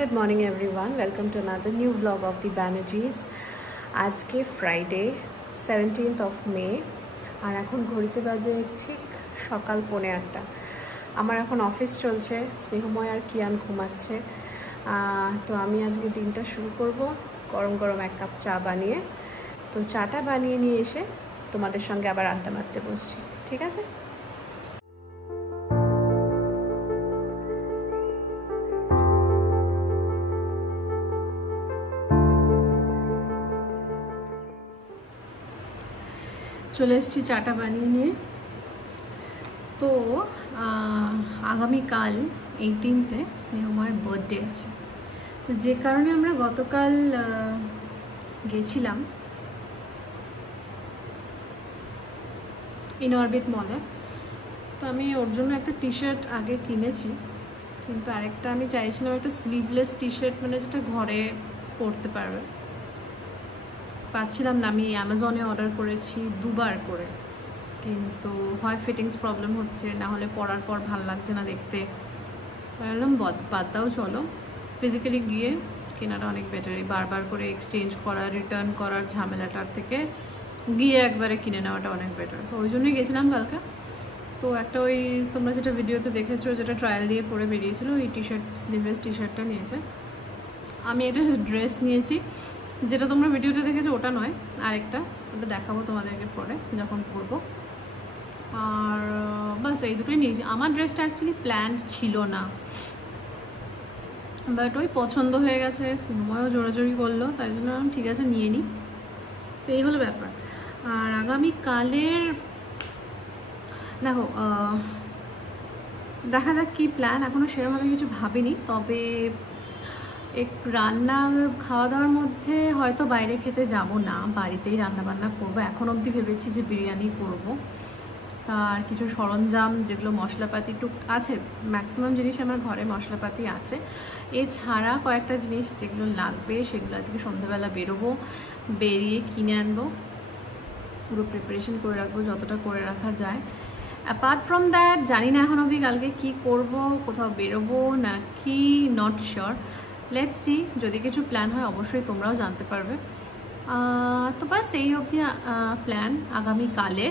Good morning everyone, welcome to another new vlog of the Banerjees. আজকে Friday 17th of May আর এখন ঘড়িতে বাজে ঠিক সকাল 8:30। আমার এখন অফিস চলছে, স্নেহময় আর কিয়ান ঘুমাচ্ছে। তো আমি আজকে দিনটা শুরু করব গরম গরম এক কাপ চা বানিয়ে। তো চাটা বানিয়ে নিয়ে এসে তোমাদের সঙ্গে আবার আড্ডা মারতে বসছি, ঠিক আছে? চলে এসেছি চাটা বানিয়ে নিয়ে। তো আগামীকাল 18-তে স্নেহময়ের বার্থডে আছে, তো যে কারণে আমরা গতকাল গেছিলাম ইনঅরবিট মলে। তো আমি ওর জন্য একটা টি শার্ট আগে কিনেছি, কিন্তু আরেকটা আমি চাইছিলাম একটা স্লিভলেস টি শার্ট, মানে যেটা ঘরে পরতে পারবে। পাচ্ছিলাম না। আমি অ্যামাজনে অর্ডার করেছি 2বার করে, কিন্তু হয় ফিটিংস প্রবলেম হচ্ছে, না হলে পরার পর ভালো লাগছে না দেখতে। বললাম বাদ দাও, চলো ফিজিক্যালি গিয়ে কেনাটা অনেক বেটার। বারবার করে এক্সচেঞ্জ করা, রিটার্ন করার ঝামেলাটার থেকে গিয়ে একবারে কিনে নেওয়াটা অনেক বেটার। তো ওই জন্যই গেছিলাম কালকে। তো একটা ওই তোমরা যেটা ভিডিওতে দেখেছো, যেটা ট্রায়াল দিয়ে পরে বেরিয়েছিল, ওই টি শার্ট, স্লিভলেস টি শার্টটা নিয়েছে। আমি একটা ড্রেস নিয়েছি, যেটা তোমরা ভিডিওতে দেখেছো ওটা নয়, আরেকটা, ওটা দেখাবো তোমাদেরকে পরে যখন পরবো। আর বাস এই দুটোই নিয়েছি। আমার ড্রেসটা অ্যাকচুয়ালি প্ল্যান ছিল না, বাট ওই পছন্দ হয়ে গেছে, সিনেমায়ও জোরাজোরি করলো, তাই জন্য ঠিক আছে নিয়ে নিই। তো এই হলো ব্যাপার। আর আগামীকালের দেখো দেখা যাক কী প্ল্যান, এখনও সেরকমভাবে কিছু ভাবিনি। তবে রান্না খাওয়া দাওয়ার মধ্যে হয়তো বাইরে খেতে যাব না, বাড়িতেই রান্নাবান্না করবো। এখন অবধি ভেবেছি যে বিরিয়ানি করব। তার কিছু সরঞ্জাম যেগুলো মশলাপাতি টুক আছে, ম্যাক্সিমাম জিনিস আমার ঘরে মশলাপাতি আছে। এছাড়া কয়েকটা জিনিস যেগুলো লাগবে সেগুলো আজকে সন্ধ্যাবেলা বেরোবো, বেরিয়ে কিনে আনবো। পুরো প্রিপারেশন করে রাখবো যতটা করে রাখা যায়। অ্যাপার্ট ফ্রম দ্যাট জানি না এখন অবধি কালকে কী করব, কোথাও বেরোবো না কি, নট শিওর। লেটস সি, যদি কিছু প্ল্যান হয় অবশ্যই তোমরাও জানতে পারবে। তো বাস এই অবধি প্ল্যান আগামীকালে।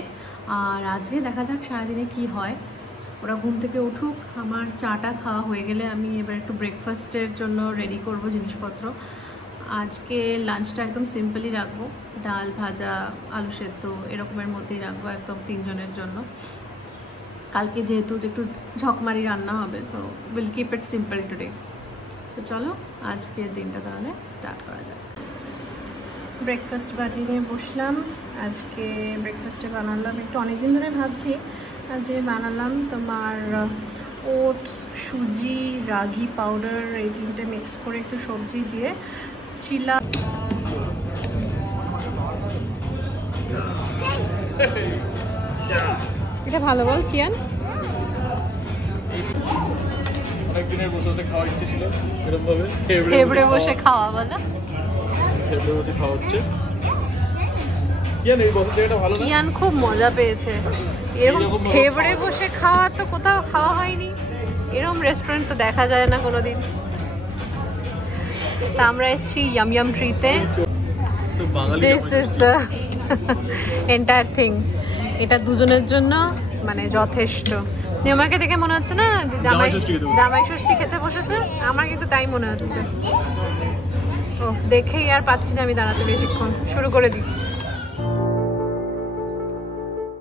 আর আজকে দেখা যাক সারাদিনে কি হয়। ওরা ঘুম থেকে উঠুক, আমার চাটা খাওয়া হয়ে গেলে আমি এবার একটু ব্রেকফাস্টের জন্য রেডি করব জিনিসপত্র। আজকে লাঞ্চটা একদম সিম্পলই রাখবো, ডাল ভাজা আলু সেদ্ধ এরকমের মধ্যেই রাখবো, একদম 3 জনের জন্য। কালকে যেহেতু একটু ঝকমারি রান্না হবে, তো will keep it simple today. তো চলো আজকের দিনটা তাহলে স্টার্ট করা যায়। ব্রেকফাস্ট বানিয়ে নিয়ে বসলাম। আজকে ব্রেকফাস্টে বানালাম, একটু অনেকদিন ধরে ভাবছি আজকে বানালাম তোমার ওটস, সুজি, রাগি পাউডার, এই তিনটে মিক্স করে একটু সবজি দিয়ে চিলা। এটা ভালো বল কিয়ান, অনেকদিনের বসে বসে খাওয়ার ইচ্ছে ছিল, এরকম ভাবে টেবড়ে বসে খাওয়া বলো, টেবড়ে বসে খাওয়া হচ্ছে। কিয়ান এই বসে জায়গাটা ভালো না? কিয়ান খুব মজা পেয়েছে। এরকম টেবড়ে বসে খাওয়া তো কোথাও খাওয়া হয়নি, এরকম রেস্টুরেন্ট তো দেখা যায় না কোনোদিন। তা আমরা এসেছি ইয়াম ইয়াম ট্রিতে। This is the entire thing. এটা দুজনের জন্য মানে যথেষ্ট। স্নেহমাকে দেখে মনে হচ্ছে না জামাই ষষ্ঠী খেতে বসেছে, আমার কিন্তু তাই মনে হচ্ছে। ও দেখেই আর পাচ্ছি না আমি দাঁড়াতে বেশিক্ষণ, শুরু করে দিই।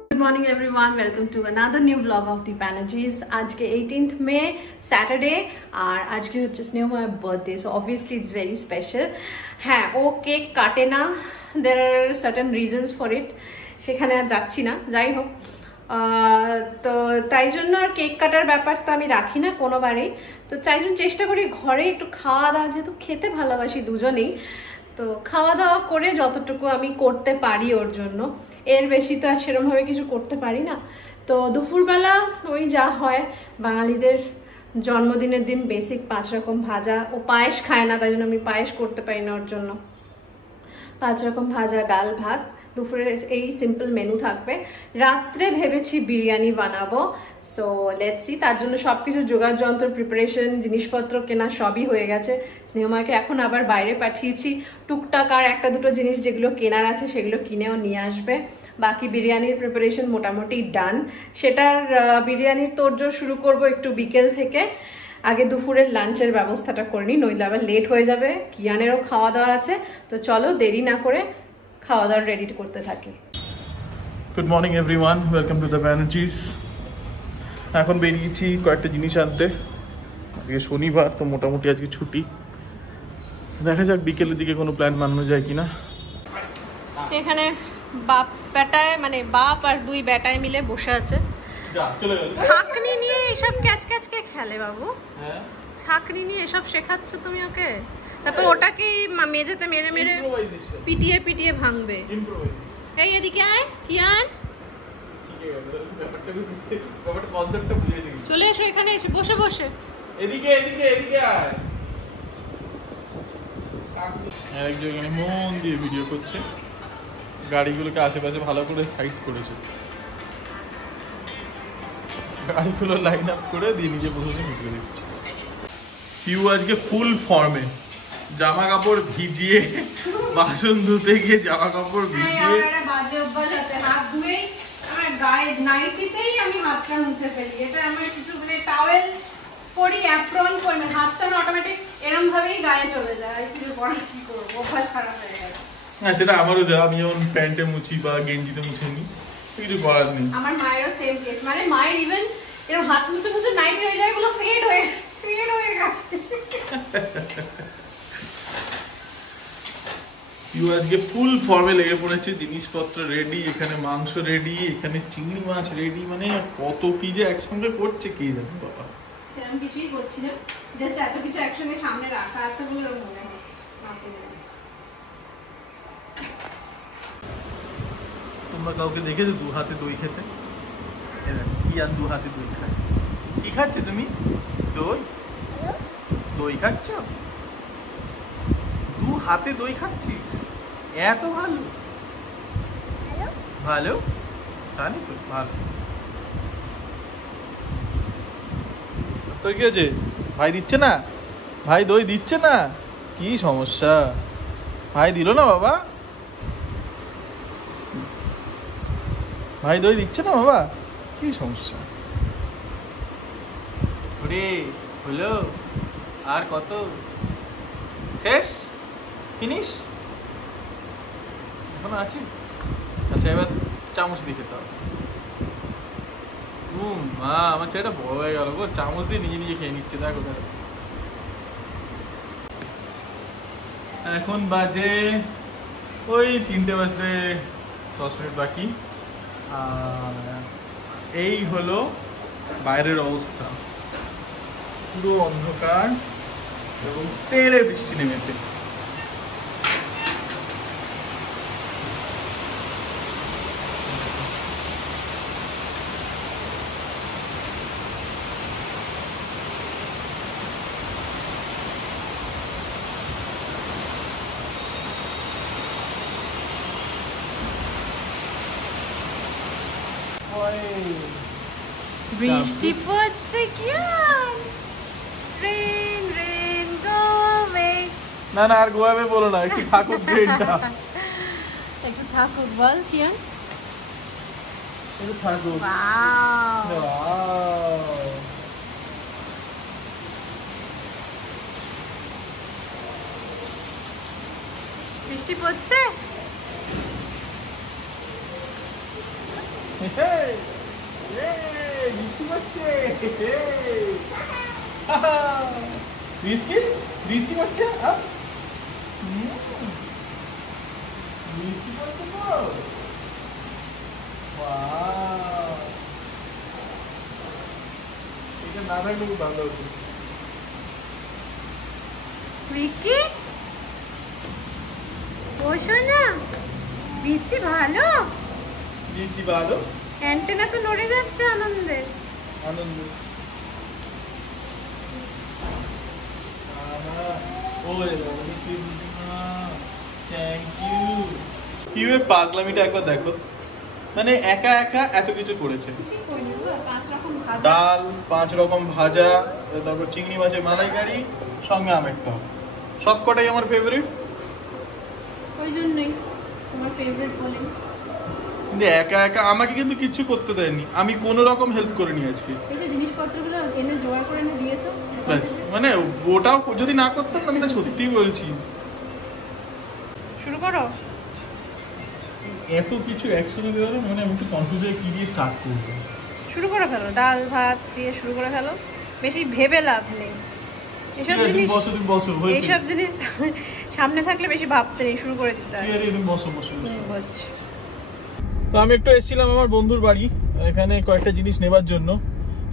Good morning everyone, welcome to another new vlog of the Banerjees. আজকে 18th May স্যাটারডে, আর আজকে হচ্ছে স্নেহময়ের birthday, so obviously it's very special. হ্যাঁ, ও কেক কাটে না, there are certain reasons for it, সেখানে আর যাচ্ছি না। যাই হোক, তো তাই জন্য আর কেক কাটার ব্যাপার তো আমি রাখি না কোনোবারই। তো তাই জন্য চেষ্টা করি ঘরে একটু খাওয়া দাওয়া, যেহেতু খেতে ভালোবাসি দুজনেই, তো খাওয়া দাওয়া করে যতটুকু আমি করতে পারি ওর জন্য, এর বেশি তো আর সেরকমভাবে কিছু করতে পারি না। তো দুপুরবেলা ওই যা হয় বাঙালিদের জন্মদিনের দিন, বেসিক 5 রকম ভাজা। ও পায়েস খায় না, তাই জন্য আমি পায়েস করতে পারি না ওর জন্য। 5 রকম ভাজা, ডাল ভাত। দুপুরে এই সিম্পল মেনু থাকবে। রাত্রে ভেবেছি বিরিয়ানি বানাবো, সো লেটস সি। তার জন্য সবকিছু জোগাড় যন্ত্র, প্রিপারেশন, জিনিসপত্র কেনা সবই হয়ে গেছে। স্নেহময়কে এখন আবার বাইরে পাঠিয়েছি, টুকটাক আর একটা দুটো জিনিস যেগুলো কেনার আছে সেগুলো কিনেও নিয়ে আসবে। বাকি বিরিয়ানির প্রিপারেশন মোটামুটি ডান। সেটার বিরিয়ানির তোড়জোড় শুরু করব একটু বিকেল থেকে। আগে দুপুরের লাঞ্চের ব্যবস্থাটা করে নিই, নইলে আবার লেট হয়ে যাবে। কিয়ানেরও খাওয়া দাওয়া আছে, তো চলো দেরি না করে খাওয়া দাওয়া রেডি করতে থাকি। Good morning everyone, welcome to the Banerjees. এখন বেরিয়েছি কয়েকটা জিনিস আনতে। আজকে শনিবার, তো মোটামুটি আজকে ছুটি। দেখা যাক বিকেলের দিকে কোনো প্ল্যান বানানো যায় কিনা। এখানে বাপ বেটায়, মানে বাপ আর দুই বেটায় মিলে বসে আছে। ছাকনি নিয়ে এসব ক্যাচ ক্যাচ কে খেলে বাবু? ছাকনি নিয়ে এসব শেখাচ্ছ তুমি ওকে? তারপর ওটাকে মেঝেতে মেরে মেরে পিটিয়ে পিটিয়ে ভাঙবে। এই এদিকে আয় কিয়ান, চলে এসো এখানে, এসে বসে বসে এদিকে এদিকে এদিকে আয়। একজন এখানে মন দিয়ে ভিডিও করছে, গাড়িগুলোকে আশেপাশে ভালো করে সাইড করেছে, গাড়িগুলো লাইন আপ করে দিয়ে নিজে বসে ভিডিও দিচ্ছে। পিউ আজকে ফুল ফর্মে, জামা কাপড় ভিজিয়ে, বাসন ধুতে গিয়ে জামা কাপড় ভিজিয়ে। বাজে অভ্যাস আছে, হাত ধুয়েই আমার গায়ে নাইটিতেই আমি হাতটা মুছে ফেলি। এটা আমার কিছু মানে টাওয়েল পরি, অ্যাপ্রন পরি, মানে হাতটা আমার অটোমেটিক এরকম ভাবেই গায়ে চলে যায়। কিছু পরে কি করবো, অভ্যাস খারাপ হয়ে গেল। হ্যাঁ সেটা আমারও যা, আমি যেমন প্যান্টে মুছি বা গেঞ্জিতে মুছে নিই, কিছু করার নেই। আমার মায়েরও সেম কেস, মানে মায়ের ইভেন এরকম হাত মুছে মুছে নাইটি হয়ে যায়, গুলো ফেড হয়ে গেছে। পিউ আজকে ফুল ফর্মে লেগে পড়েছে, জিনিসপত্র রেডি, এখানে মাংস রেডি, এখানে চিংড়ি মাছ রেডি, মানে কত কি যে একসঙ্গে করছে কে জানে বাবা। সেরকম কিছুই করছি না, জাস্ট এত কিছু একসঙ্গে সামনে রাখা আছে বলে মনে হচ্ছে। তোমরা কাউকে দেখেছো দু হাতে দই খেতে? কি আর দু হাতে দই খায়? কি খাচ্ছে তুমি? দই? দই খাচ্ছ? দু হাতে দই খাচ্ছিস? এত ভালো? ভালো? জানি তো ভালো। তোর কি হয়েছে? ভাই দিচ্ছে না? ভাই দই দিচ্ছে না? কি সমস্যা? ভাই দিল না বাবা? ভাই দই দিচ্ছে না বাবা? কি সমস্যা? ওরে হলো, আর কত? শেষ? ফিনিশ? এখন আছে? আচ্ছা এবার চামচ দিয়ে খেতে হবে। মা, আমার ছেলেটা বড় হয়ে গেল গো, চামচ দিয়ে নিজে নিজে খেয়ে নিচ্ছে। দেখো দেখো, এখন বাজে ওই 3টে বাজতে 10 মিনিট বাকি। এই হলো বাইরের অবস্থা, পুরো অন্ধকার এবং তেড়ে বৃষ্টি নেমেছে। বৃষ্টি পড়ছে Kiyan, rain rain go away. না না আর গোয়াবে বলো না, একটু থাকুক ট্রেনটা, একটু থাকুক বল কিয়ান, একটু থাকুক। ওয়াও বৃষ্টি পড়ছে। বৃষ্টি পড়ছে, বৃষ্টি বৃষ্টি পড়ছে, বৃষ্টি পড়ছে তো। এটা না থাকলে খুব ভালো হতো। রিকি বসো না, বৃষ্টি ভালো, বৃষ্টি ভালো, অ্যান্টেনা তো নড়ে যাচ্ছে আনন্দে। আনন্দ থ্যাংক ইউ। কিউবের পাগলামিটা একবার দেখো, মানে একা একা এত কিছু করেছে। ডাল, 5 রকম ভাজা, তারপর চিংড়ি মাছের মালাইকারি, সঙ্গে আমের টক, সবকটাই আমার ফেভারিট। ওই জন্যই তোমার ফেভারিট বলে। কিন্তু একা একা আমাকে কিন্তু কিচ্ছু করতে দেয়নি, আমি কোনো রকম হেল্প করিনি আজকে। এই যে জিনিসপত্রগুলো এনে জোগাড় করে এনে দিয়েছো, ব্যাস, মানে ওটাও যদি না করতাম, আমি না সত্যি বলছি। শুরু করো। এত কিছু একসঙ্গে দেওয়ার মানে আমি একটু কনফিউজ হয়ে কি দিয়ে স্টার্ট করবো। শুরু করে ফেলো, ডাল ভাত দিয়ে শুরু করে ফেলো, বেশি ভেবে লাভ নেই। এসব জিনিস সামনে থাকলে বেশি ভাবতে নেই, শুরু করে দিতে হয়। তো আমি একটু এসেছিলাম আমার বন্ধুর বাড়ি, এখানে কয়েকটা জিনিস নেবার জন্য,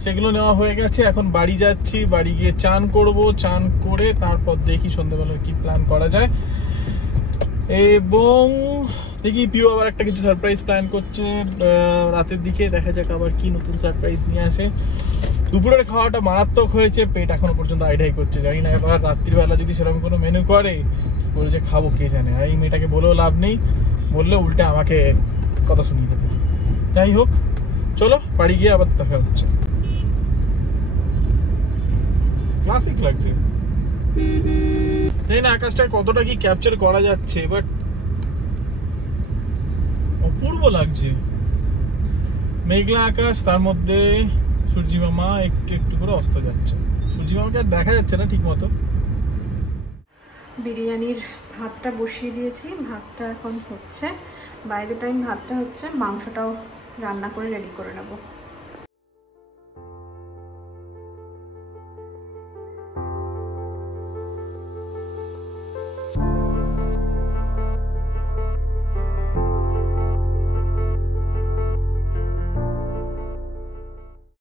সেগুলো নেওয়া হয়ে গেছে। এখন বাড়ি যাচ্ছি, বাড়ি গিয়ে চান করব, চান করে তারপর দেখি সন্ধ্যাবেলার কি প্ল্যান করা যায়। এবং দেখি পিও আবার একটা কিছু সারপ্রাইজ প্ল্যান করছে রাতের দিকে, দেখা যাক আবার কি নতুন সারপ্রাইজ নিয়ে আসে। দুপুরের খাওয়াটা মারাত্মক হয়েছে, পেট এখনো পর্যন্ত আইডাই করছে, জানি না এবার রাত্রিবেলা যদি সেরকম কোনো মেনু করে কি করে যে খাবো কে জানে। আর এই মেয়েটাকে বলেও লাভ নেই, বললে উল্টে আমাকে কথা শুনিয়ে দেবে। যাই হোক, চলো বাড়ি গিয়ে আবার দেখা হচ্ছে। ক্লাসিক লাগছে, জানি না আকাশটা কতটা কি ক্যাপচার করা যাচ্ছে, বাট অপূর্ব লাগছে। মেঘলা আকাশ, তার মধ্যে সূর্যি মামা একটু একটু করে অস্ত যাচ্ছে। সূর্যি মামাকে আর দেখা যাচ্ছে না ঠিক মতো। বিরিয়ানির ভাতটা বসিয়ে দিয়েছি, ভাতটা এখন হচ্ছে। বাই দ্য টাইম ভাতটা হচ্ছে, মাংসটাও রান্না করে রেডি করে নেবো।